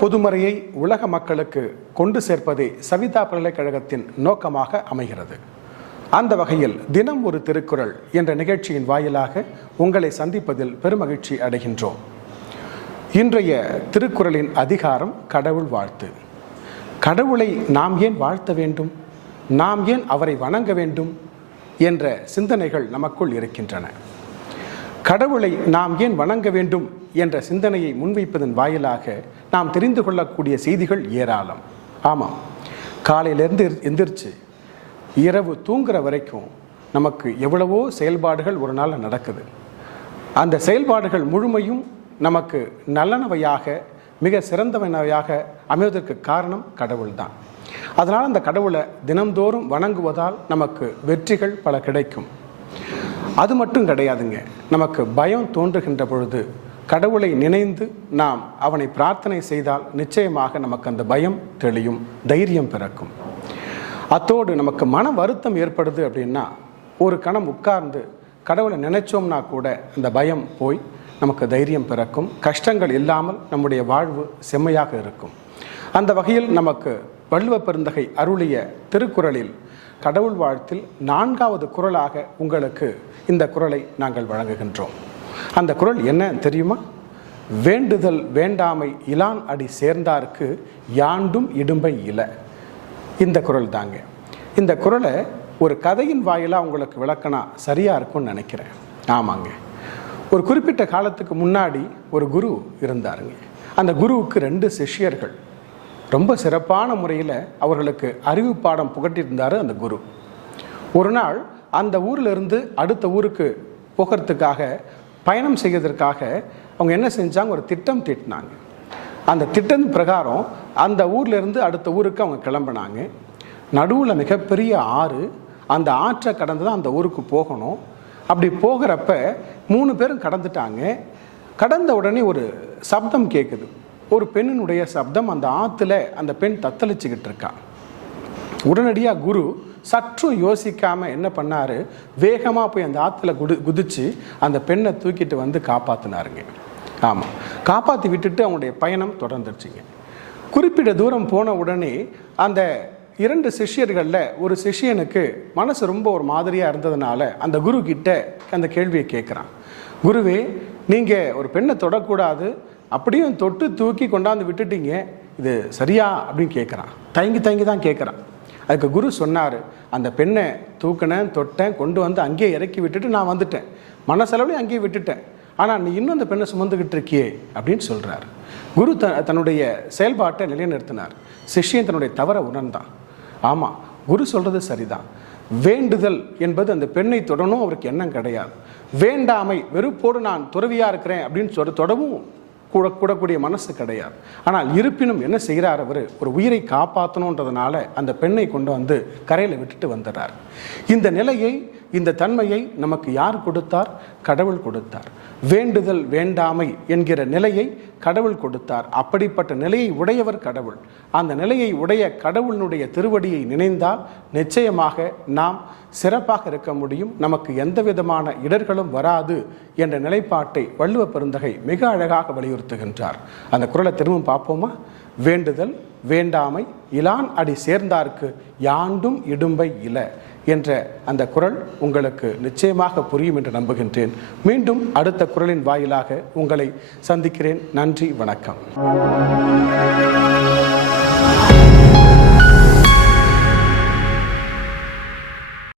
பொதுமறையை உலக மக்களுக்கு கொண்டு சேர்ப்பதே சவிதா பல்கலைக்கழகத்தின் நோக்கமாக அமைகிறது. அந்த வகையில் தினம் ஒரு திருக்குறள் என்ற நிகழ்ச்சியின் வாயிலாக உங்களை சந்திப்பதில் பெருமகிழ்ச்சி அடைகின்றோம். இன்றைய திருக்குறளின் அதிகாரம் கடவுள் வாழ்த்து. கடவுளை நாம் ஏன் வாழ்த்த வேண்டும், நாம் ஏன் அவரை வணங்க வேண்டும் என்ற சிந்தனைகள் நமக்குள் இருக்கின்றன. கடவுளை நாம் ஏன் வணங்க வேண்டும் என்ற சிந்தனையை முன்வைப்பதன் வாயிலாக நாம் தெரிந்து கொள்ளக்கூடிய செய்திகள் ஏராளம். ஆமாம், காலையிலேருந்து எந்திரிச்சு இரவு தூங்குற வரைக்கும் நமக்கு எவ்வளவோ செயல்பாடுகள் ஒரு நாள் நடக்குது. அந்த செயல்பாடுகள் முழுமையும் நமக்கு நல்லனவையாக, மிக சிறந்தவனவையாக அமைவதற்கு காரணம் கடவுள் தான். அதனால் அந்த கடவுளை தினந்தோறும் வணங்குவதால் நமக்கு வெற்றிகள் பல கிடைக்கும். அது மட்டும் கிடையாதுங்க, நமக்கு பயம் தோன்றுகின்ற பொழுது கடவுளை நினைந்து நாம் அவனை பிரார்த்தனை செய்தால் நிச்சயமாக நமக்கு அந்த பயம் தெளியும், தைரியம் பிறக்கும். அத்தோடு நமக்கு மன வருத்தம் ஏற்படுது அப்படின்னா ஒரு கணம் உட்கார்ந்து கடவுளை நினைச்சோம்னா கூட அந்த பயம் போய் நமக்கு தைரியம் பிறக்கும். கஷ்டங்கள் இல்லாமல் நம்முடைய வாழ்வு செம்மையாக இருக்கும். அந்த வகையில் நமக்கு வள்ளுவ பெருந்தகை அருளிய திருக்குறளில் கடவுள் வாழ்த்தில் 4வது குறளாக உங்களுக்கு இந்த குறளை நாங்கள் வழங்குகின்றோம். அந்த குறள் என்ன தெரியுமா? வேண்டுதல் வேண்டாமை இலான் அடி சேர்ந்தார்க்கு யாண்டும் இடும்பை இல. இந்த குறள் தாங்க. இந்த குறளை ஒரு கதையின் வாயிலாக உங்களுக்கு விளக்கினா சரியாக இருக்கும்னு நினைக்கிறேன். ஆமாங்க, ஒரு குறிப்பிட்ட காலத்துக்கு முன்னாடி ஒரு குரு இருந்தாருங்க. அந்த குருவுக்கு 2 சிஷ்யர்கள். ரொம்ப சிறப்பான முறையில் அவர்களுக்கு அறிவு பாடம் புகட்டியிருந்தார் அந்த குரு. ஒரு நாள் அந்த ஊரில் இருந்து அடுத்த ஊருக்கு போகிறதுக்காக, பயணம் செய்வதற்காக அவங்க என்ன செஞ்சாங்க, ஒரு திட்டம் தீட்டினாங்க. அந்த திட்டம் பிரகாரம் அந்த ஊரில் இருந்து அடுத்த ஊருக்கு அவங்க கிளம்பினாங்க. நடுவில் மிகப்பெரிய ஆறு, அந்த ஆற்றை கடந்து தான் அந்த ஊருக்கு போகணும். அப்படி போகிறப்ப 3 பேரும் கடந்துட்டாங்க. கடந்த உடனே ஒரு சப்தம் கேட்குது, ஒரு பெண்ணினுடைய சப்தம். அந்த ஆற்றுல அந்த பெண் தத்தளிச்சுக்கிட்டு இருக்கா. உடனடியாக குரு சற்றும் யோசிக்காமல் என்ன பண்ணார், வேகமாக போய் அந்த ஆற்றுல குதிச்சு அந்த பெண்ணை தூக்கிட்டு வந்து காப்பாற்றினாருங்க. ஆமாம், காப்பாற்றி விட்டுட்டு அவங்களுடைய பயணம் தொடர்ந்துருச்சுங்க. குறிப்பிட்ட தூரம் போன உடனே அந்த 2 சிஷ்யர்களில் ஒரு சிஷ்யனுக்கு மனசு ரொம்ப ஒரு மாதிரியாக இருந்ததுனால அந்த குரு கிட்ட அந்த கேள்வியை கேட்குறான். குருவே, நீங்கள் ஒரு பெண்ணை தொடக்கூடாது, அப்படியும் தொட்டு தூக்கி கொண்டாந்து விட்டுட்டீங்க, இது சரியா அப்படின்னு கேட்குறான். தயங்கி தான் கேட்குறான். அதுக்கு குரு சொன்னார், அந்த பெண்ணை தூக்கினேன், தொட்டேன், கொண்டு வந்து அங்கேயே இறக்கி விட்டுட்டு நான் வந்துட்டேன், மனசளவுலையும் அங்கேயே விட்டுட்டேன், ஆனால் நீ இன்னும் அந்த பெண்ணை சுமந்துக்கிட்டு இருக்கியே அப்படின்னு சொல்கிறார். குரு தன்னுடைய செயல்பாட்டை நிலைநிறுத்தினார். சிஷ்யன் தன்னுடைய தவறை உணர்ந்தான். ஆமாம், குரு சொல்கிறது சரிதான். வேண்டுதல் என்பது அந்த பெண்ணை தொடணும் அவருக்கு எண்ணம் கிடையாது. வேண்டாமை, வெறுப்போடு நான் துறவியாக இருக்கிறேன் அப்படின்னு தொடவும் கூடக்கூடிய மனசு கிடையாது. ஆனால் இருப்பினும் என்ன செய்கிறார், அவர் ஒரு உயிரை காப்பாற்றணுன்றதுனால அந்த பெண்ணை கொண்டு வந்து கரையில் விட்டுட்டு வந்துடுறார். இந்த நிலையை, இந்த தன்மையை நமக்கு யார் கொடுத்தார்? கடவுள் கொடுத்தார். வேண்டுதல் வேண்டாமை என்கிற நிலையை கடவுள் கொடுத்தார். அப்படிப்பட்ட நிலையை உடையவர் கடவுள். அந்த நிலையை உடைய கடவுளினுடைய திருவடியை நினைந்தால் நிச்சயமாக நாம் சிறப்பாக இருக்க முடியும். நமக்கு எந்த விதமான இடர்களும் வராது என்ற நிலைப்பாட்டை வள்ளுவ பெருந்தகை மிக அழகாக வலியுறுத்துகின்றார். அந்த குறளை திரும்பவும் பார்ப்போமா? வேண்டுதல் வேண்டாமை இலான் அடி சேர்ந்தார்க்கு யாண்டும் இடும்பை இல என்ற அந்த குறள் உங்களுக்கு நிச்சயமாக புரியும் என்று நம்புகின்றேன். மீண்டும் அடுத்த குறளின் வாயிலாக உங்களை சந்திக்கிறேன். நன்றி, வணக்கம்.